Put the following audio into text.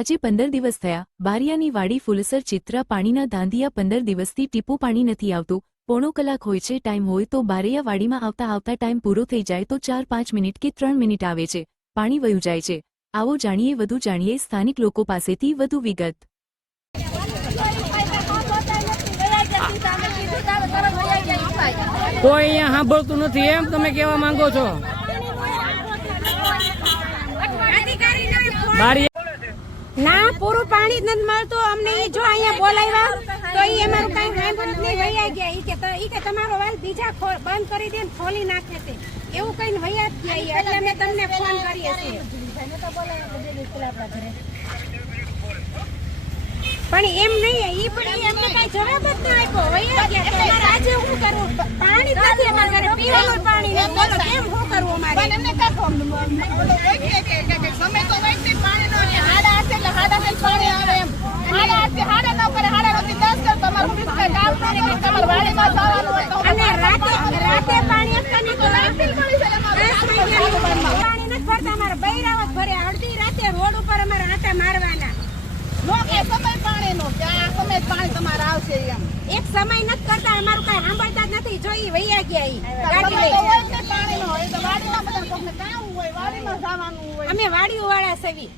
આજે પંદર દિવસ થયા. બારિયાની વાડી ફુલસર ચિત્રા પાણીના ધાંધિયા પંદર દિવસથી ટીપું પાણી નથી આવતું. પોણો કલાક હોય છે ટાઈમ હોય તો બારિયા વાડીમાં આવતા આવતા ટાઈમ પૂરો થઈ જાય તો ચાર પાંચ મિનિટ કે ત્રણ મિનિટ આવે છે. પાણી વયું જાય છે. આવો જાણીએ વધુ જાણીએ સ્થાનિક લોકો પાસેથી વધુ વિગત. કોઈ અહીંયા સાંભળતું નથી એમ તમે કેવા માંગો છો? પૂરું પાણી નથી મળતું. અમને એ જો અહીંયા બોલાવ્યા, તો એ અમારું કઈ સાંભળ્યું નથી વૈયા ગયા. એ કે એ કે તમારો વાલ બીજા બંધ કરી દે ખોલી નાખે છે. એવું કઈ વૈયા જ ગયા એટલે અમે તમને ફોન કરીએ છીએ. પણ એમ નહીં એ પણ એમને કઈ જવાબ જ ના આપ્યો. વૈયા ગયા. તો આજે શું કરવું? પાણી નથી અમારે ઘરે. પીવાનું પાણી કેમ હું કરવું અમારે? અને રાતે રાતે પાણી આપતા નથી પાણી નથી ભરતા અમારે બૈરાવત ભરે અડધી રાતે રોડ ઉપર અમારે આટા મારવાના. એક સમય નથી કરતા અમારું કઈ સાંભળતા જ નથી. જોઈ વૈયા ગયા અમે વાડીઓ વાળા સેવી